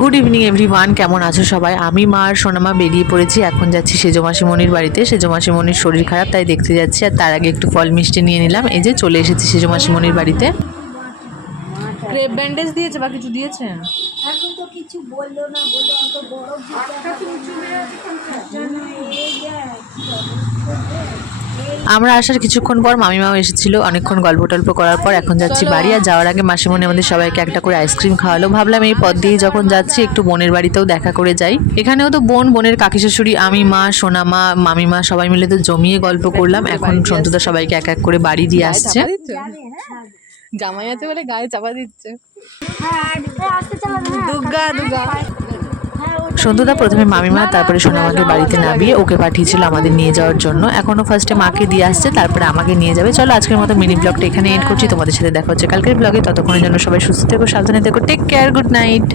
Good evening everyone কেমন আছো সবাই? আমি মা আর সোনামা বেরিয়ে পড়েছি। এখন যাচ্ছি সেজো মাসিমণির বাড়িতে। সেজো মাসিমণির শরীর খারাপ তাই দেখতে যাচ্ছি। আর তার আগে একটু ফল মিষ্টি নিয়ে নিলাম। এই যে চলে এসেছি সেজো মাসিমণির বাড়িতে। ক্রেপ ব্যান্ডেজ দিয়েছে বা কিছু দিয়েছেন এখন তো কিছু বলল না বলল অত বড় আমরা আসার কিছুক্ষণ পর মামিমাও এসেছিল। অনেকক্ষণ গল্প টল্প করার পর এখন যাচ্ছি বাড়ি। আর যাওয়ার আগে মাসিমণি আমাদের সবাইকে একটা করে আইসক্রিম খাওয়ালো। ভাবলাম এই পথ দিয়ে যখন যাচ্ছি একটু বোনের বাড়িতেও দেখা করে যাই। এখানেও তো বোন বোনের কাকি শাশুড়ি আমি মা সোনা মা মামিমা সবাই মিলে তো জমিয়ে গল্প করলাম। এখন সন্তুদা সবাইকে এক এক করে বাড়ি দিয়ে আসছে। জামাই আছে বলে গায়ে চাপা দিচ্ছে। হ্যাঁ হ্যাঁ। দুর্গা দুর্গা সন্তুদা প্রথমে মামিমা তারপরে সোনামাকে বাড়িতে নামিয়ে ওকে পাঠিয়েছিল আমাদের নিয়ে যাওয়ার জন্য। এখনও ফার্স্টে মাকে দিয়ে আসছে, তারপরে আমাকে নিয়ে যাবে। চলো আজকের মতো মিনি ব্লগটা এখানে এড করছি। তোমাদের সাথে দেখা হচ্ছে কালকের ব্লগে ততক্ষণের জন্য সবাই সুস্থ থেকো, সাবধানে থেকো। Take care good night